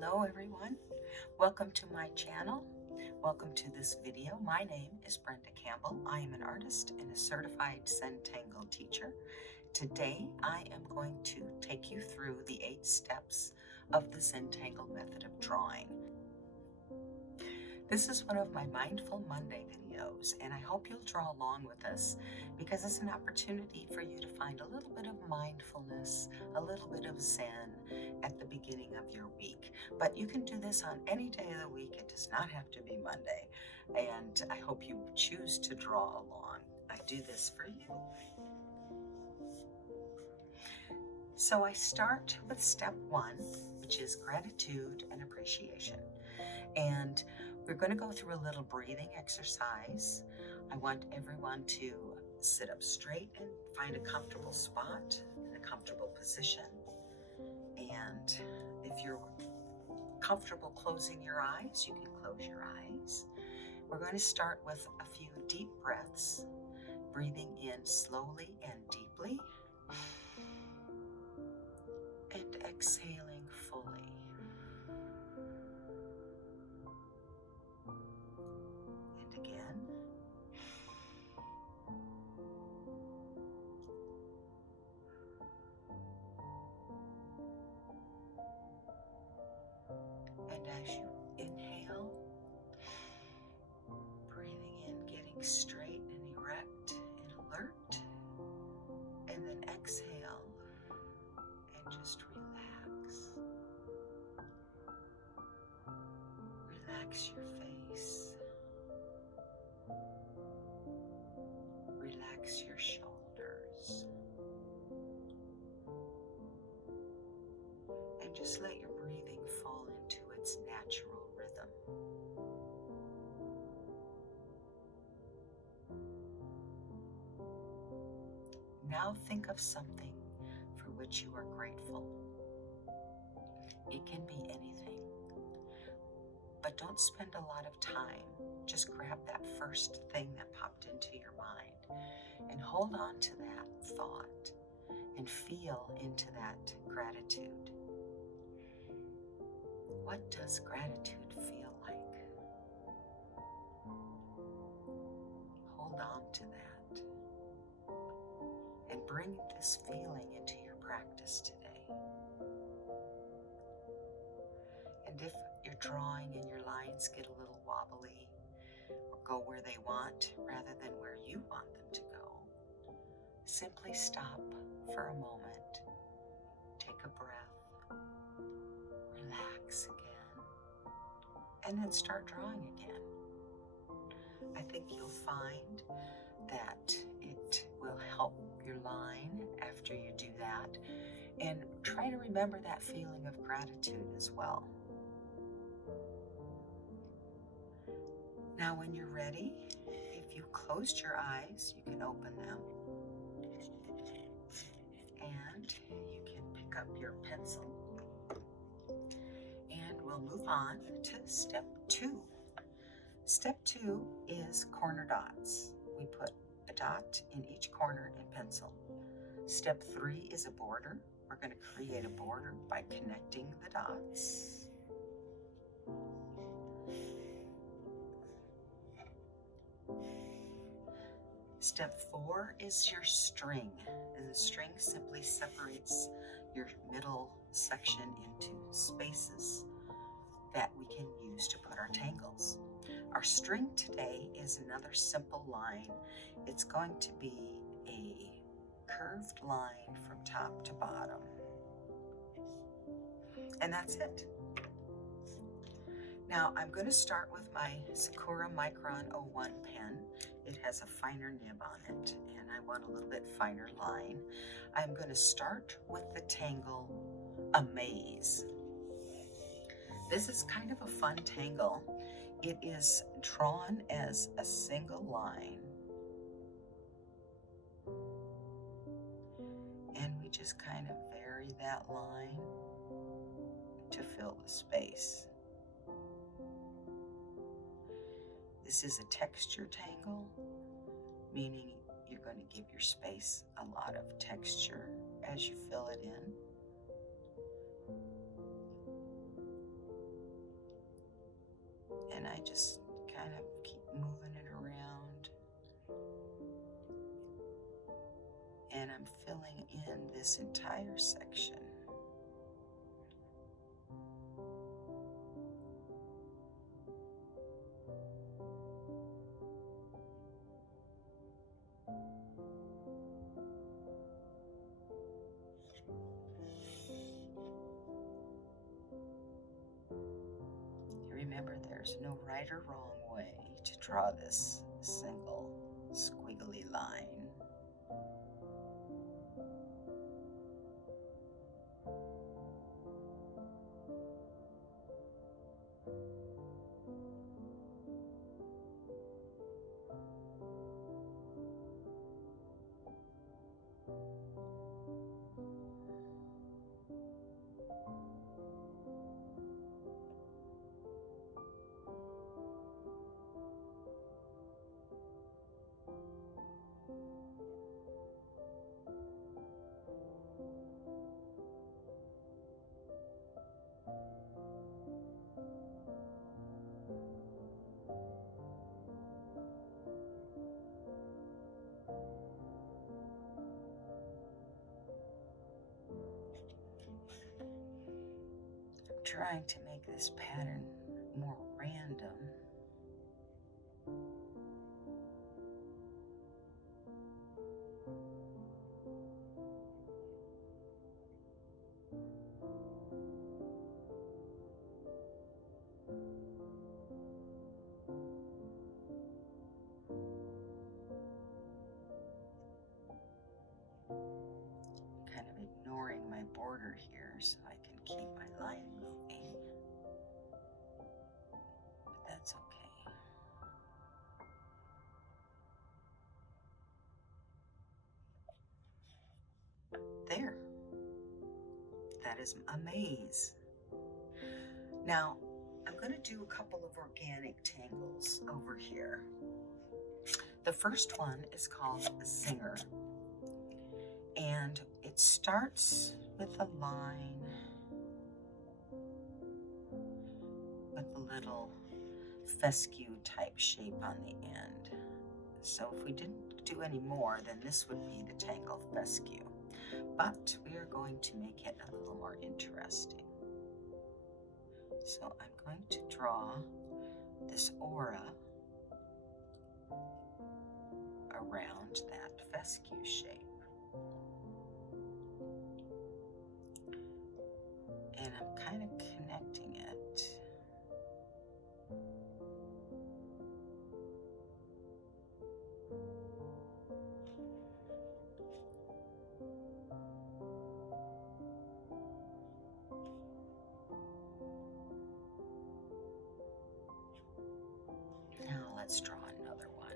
Hello everyone, welcome to my channel. Welcome to this video. My name is Brenda Campbell. I am an artist and a certified Zentangle teacher. Today I am going to take you through the 8 steps of the Zentangle method of drawing. This is one of my Mindful Monday videos, and I hope you'll draw along with us because it's an opportunity for you to find a little bit of mindfulness, a little bit of Zen at the beginning of your week. But you can do this on any day of the week. It does not have to be Monday, and I hope you choose to draw along. I do this for you. So I start with step 1, which is gratitude and appreciation. And we're going to go through a little breathing exercise. I want everyone to sit up straight and find a comfortable spot in a comfortable position. And if you're comfortable closing your eyes, you can close your eyes. We're going to start with a few deep breaths, breathing in slowly and deeply, and exhaling fully. And again. And as you inhale, breathing in, getting straight and erect and alert, and then exhale and just relax. Relax your face. Relax your shoulders. And just let your breathing fall into its natural rhythm. Now think of something for which you are grateful. It can be anything, but don't spend a lot of time. Just grab that first thing that popped into your mind and hold on to that thought and feel into that gratitude. What does gratitude feel like? Hold on to that and bring this feeling into your practice today. And if you're drawing and your lines get a little wobbly or go where they want rather than where you want them to go, simply stop for a moment, take a breath, relax again, and then start drawing again. I think you'll find that it will help your line after you do that, and try to remember that feeling of gratitude as well. Now when you're ready, if you closed your eyes, you can open them. And you can pick up your pencil. And we'll move on to step 2. Step 2 is corner dots. We put a dot in each corner in pencil. Step 3 is a border. We're going to create a border by connecting the dots. Step 4 is your string, and the string simply separates your middle section into spaces that we can use to put our tangles. Our string today is another simple line. It's going to be a curved line from top to bottom. And that's it. Now I'm going to start with my Sakura Micron 01 pen. It has a finer nib on it, and I want a little bit finer line. I'm going to start with the tangle Amaze. This is kind of a fun tangle. It is drawn as a single line, and we just kind of vary that line to fill the space. This is a texture tangle, meaning you're going to give your space a lot of texture as you fill it in. just kind of keep moving it around. And I'm filling in this entire section. Remember, there's no right or wrong way to draw this single squiggly line. Trying to make this pattern more random. Kind of ignoring my border here so I can keep my line moving. But that's okay. There. That is a maze. Now, I'm going to do a couple of organic tangles over here. The first one is called Zinger, and it starts with a line with a little fescue type shape on the end. So if we didn't do any more, then this would be the tangle fescue. But we are going to make it a little more interesting. So I'm going to draw this aura around that fescue shape. And I'm kind of connecting it. Now let's draw another one.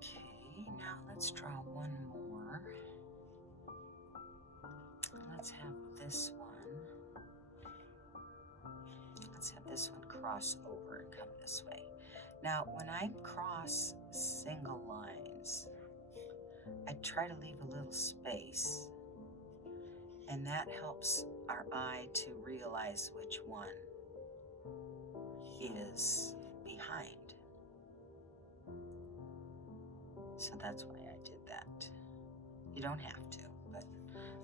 Okay, now let's draw one more. Let's have this one. Let's have this one cross over and come this way. Now, when I cross single lines, I try to leave a little space, and that helps our eye to realize which one is behind. So that's why I did that. You don't have to, but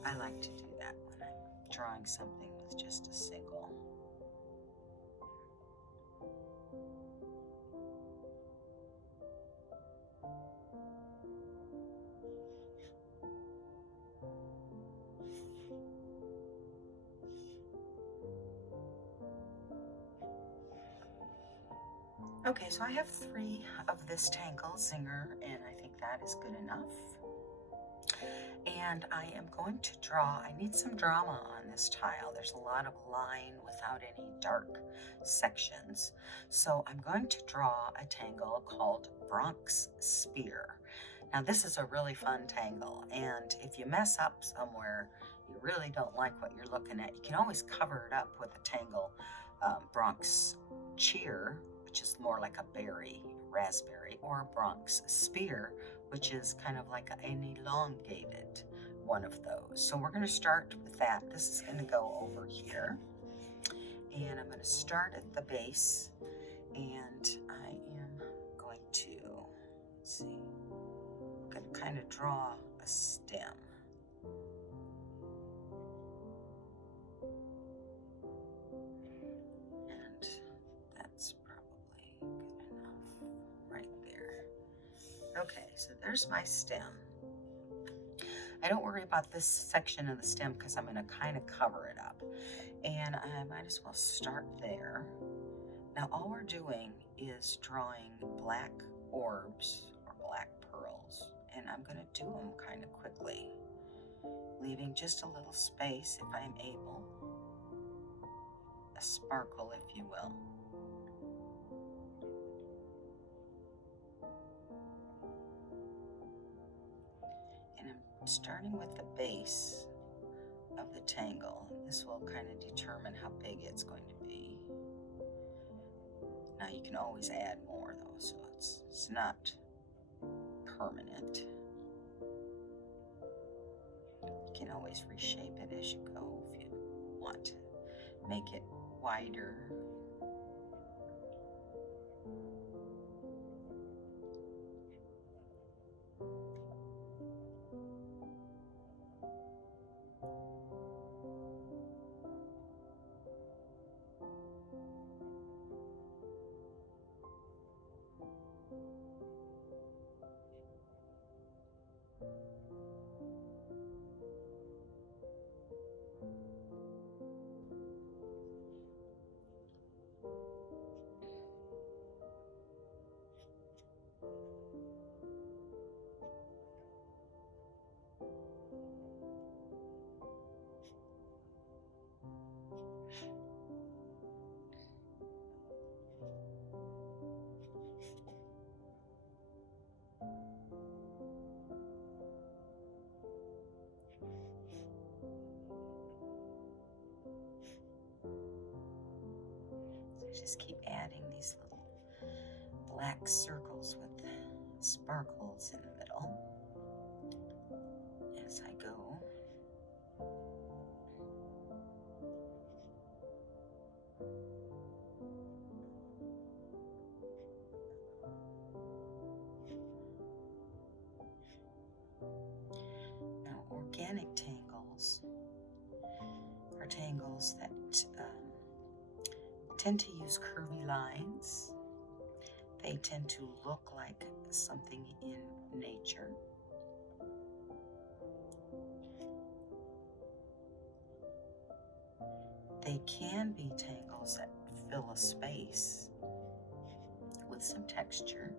I like to do that when I'm drawing something with just a single. Okay, so I have 3 of this tangle Zinger, and I think that is good enough. And I am going to draw, I need some drama on this tile. There's a lot of line without any dark sections. So I'm going to draw a tangle called Bronx Spear. Now this is a really fun tangle, and if you mess up somewhere, you really don't like what you're looking at, you can always cover it up with a tangle Bronx Cheer, which is more like a berry, raspberry, or a Bronx Spear, which is kind of like an elongated one of those. So we're going to start with that. This is going to go over here, and I'm going to start at the base, and I am going to, let's see, I'm going to kind of draw a stem. And that's probably good enough right there. Okay, so there's my stem. I don't worry about this section of the stem because I'm going to kind of cover it up. And I might as well start there. Now all we're doing is drawing black orbs or black pearls. And I'm going to do them kind of quickly, leaving just a little space if I'm able. A sparkle, if you will. And I'm starting with the base of the tangle. This will kind of determine how big it's going to be. Now you can always add more though, so it's not permanent. You can always reshape it as you go if you want to make it wider. Just keep adding these little black circles with sparkles in the middle as I go. Now, organic tangles are tangles that tend to use curvy lines. They tend to look like something in nature. They can be tangles that fill a space with some texture.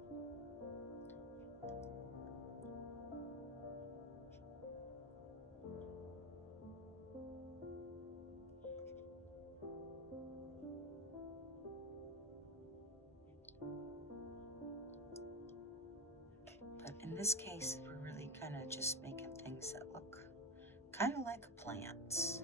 But in this case, we're really kind of just making things that look kind of like a plant.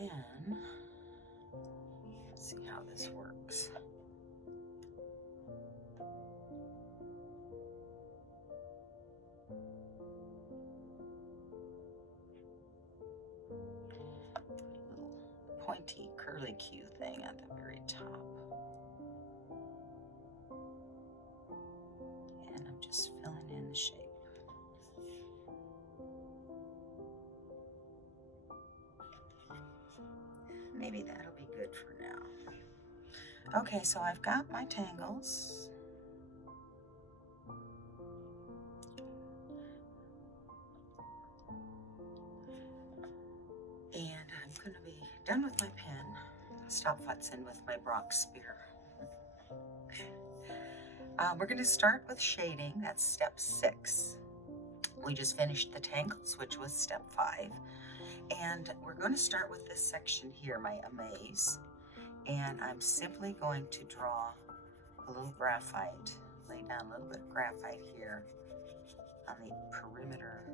then, let's see how this works. Little pointy curly Q thing at the very top. And I'm just filling in the shape. Maybe that'll be good for now. Okay, so I've got my tangles. And I'm going to be done with my pen. Stop futzing with my Brock spear. We're going to start with shading. That's step 6. We just finished the tangles, which was step 5. And we're going to start with this section here, my amaze. And I'm simply going to draw a little graphite, lay down a little bit of graphite here on the perimeter,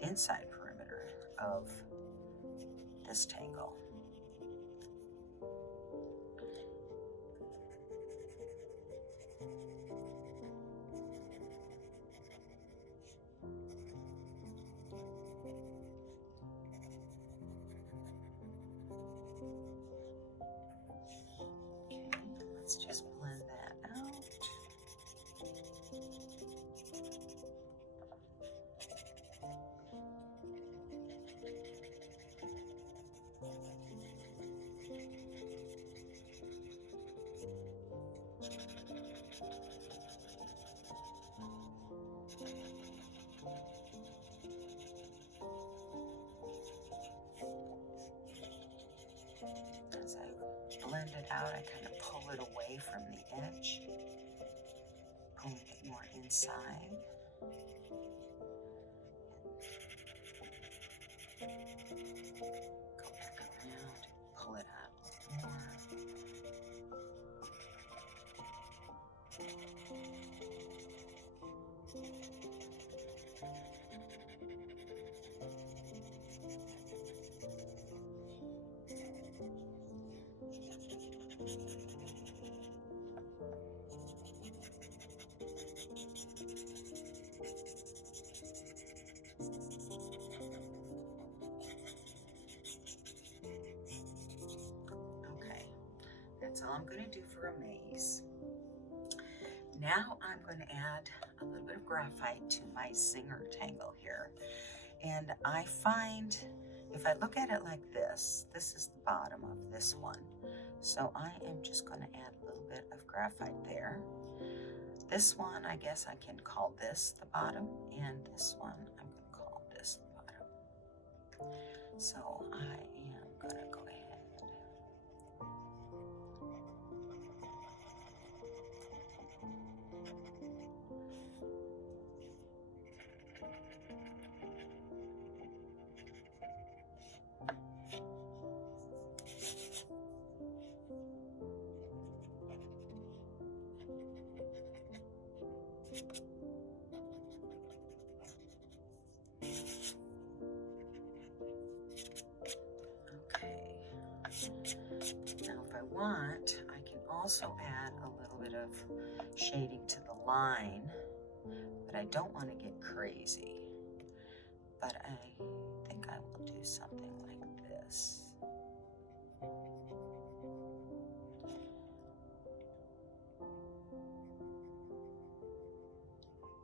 inside perimeter of this tangle. Let's just blend that out. As I blend it out, I kind of pull it away from the edge, pulling it more inside. Go back around, pull it out a little more. Okay, that's all I'm going to do for a maze. Now I'm going to add a little bit of graphite to my zinger tangle here. And I find, if I look at it like this, this is the bottom of this one. So I am just going to add a little bit of graphite there. This one, I guess I can call this the bottom, and this one I'm going to call this the bottom. So I am going to go ahead. Now if I want, I can also add a little bit of shading to the line, but I don't want to get crazy. But I think I will do something like this.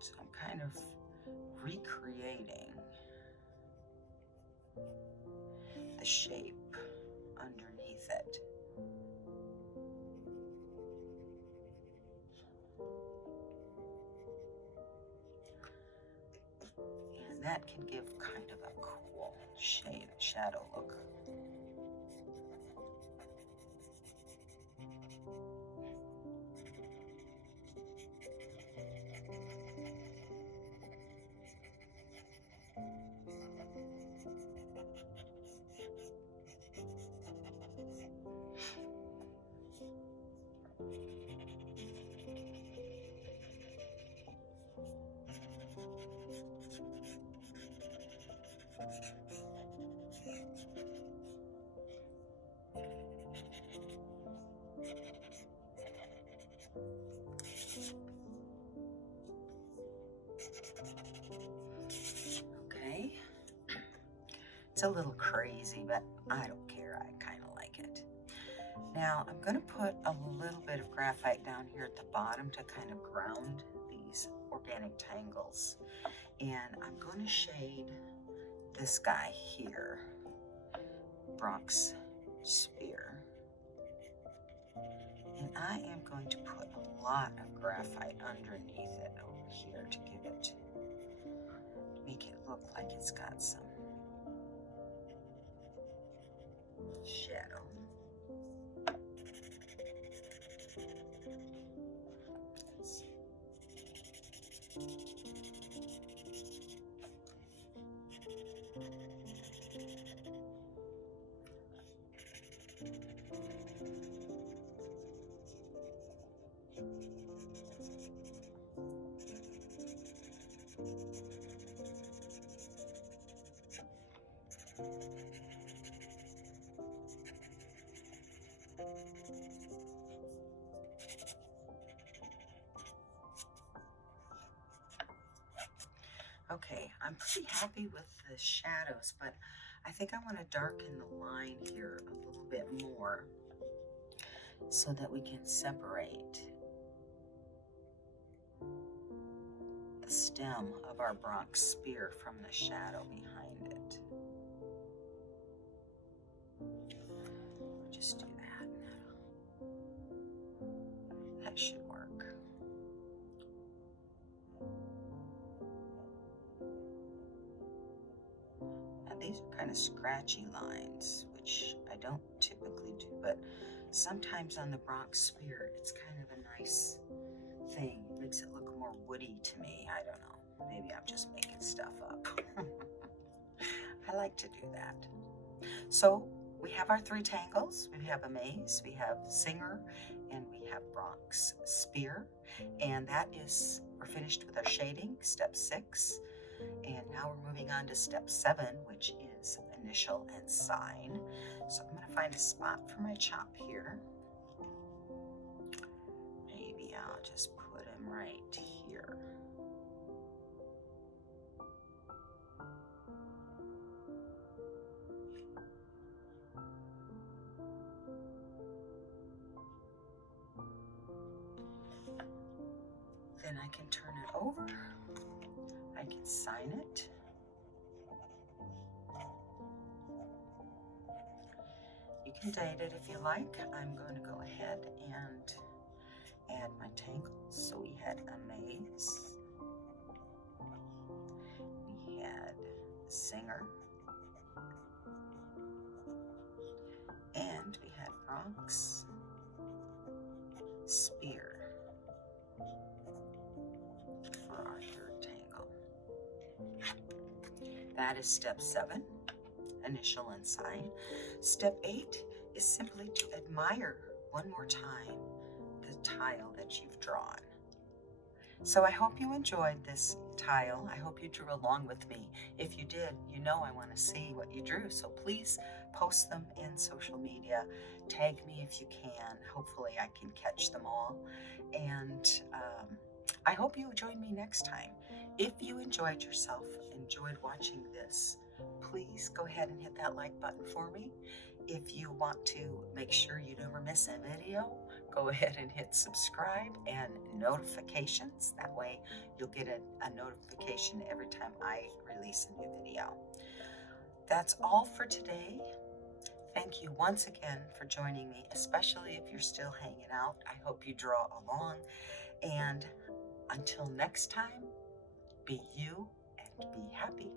So I'm kind of recreating the shape underneath it. And that can give kind of a cool shadow look. Okay. It's a little crazy, but I don't care. I kind of like it. Now I'm going to put a little bit of graphite down here at the bottom to kind of ground these organic tangles. And I'm going to shade this guy here, Bronx Spear. And I am going to put a lot of graphite underneath it over here to make it look like it's got some shadow. Okay, I'm pretty happy with the shadows, but I think I want to darken the line here a little bit more so that we can separate the stem of our Bronx Spear from the shadow behind it. Just do that. That should work. These are kind of scratchy lines, which I don't typically do, but sometimes on the Bronx Spear, it's kind of a nice thing. It makes it look more woody to me. I don't know. Maybe I'm just making stuff up. I like to do that. So we have our 3 tangles. We have a maze, we have Singer, and we have Bronx Spear. And that is, we're finished with our shading, step 6. And now we're moving on to step 7, which is initial and sign. So I'm going to find a spot for my chop here. Maybe I'll just put him right here. Then I can turn it over. I can sign it. You can date it if you like. I'm going to go ahead and add my tangles. So we had a maze. We had Singer. And we had Bronx Spear for our 3rd tangle. That is step 7, initial and sign. Step 8 is simply to admire one more time the tile that you've drawn. So I hope you enjoyed this tile. I hope you drew along with me. If you did, you know I want to see what you drew. So please post them in social media. Tag me if you can. Hopefully I can catch them all. And I hope you join me next time. If you enjoyed yourself, enjoyed watching this, please go ahead and hit that like button for me. If you want to make sure you never miss a video, go ahead and hit subscribe and notifications. That way you'll get a notification every time I release a new video. That's all for today. Thank you once again for joining me, especially if you're still hanging out. I hope you draw along. And until next time, be you and be happy.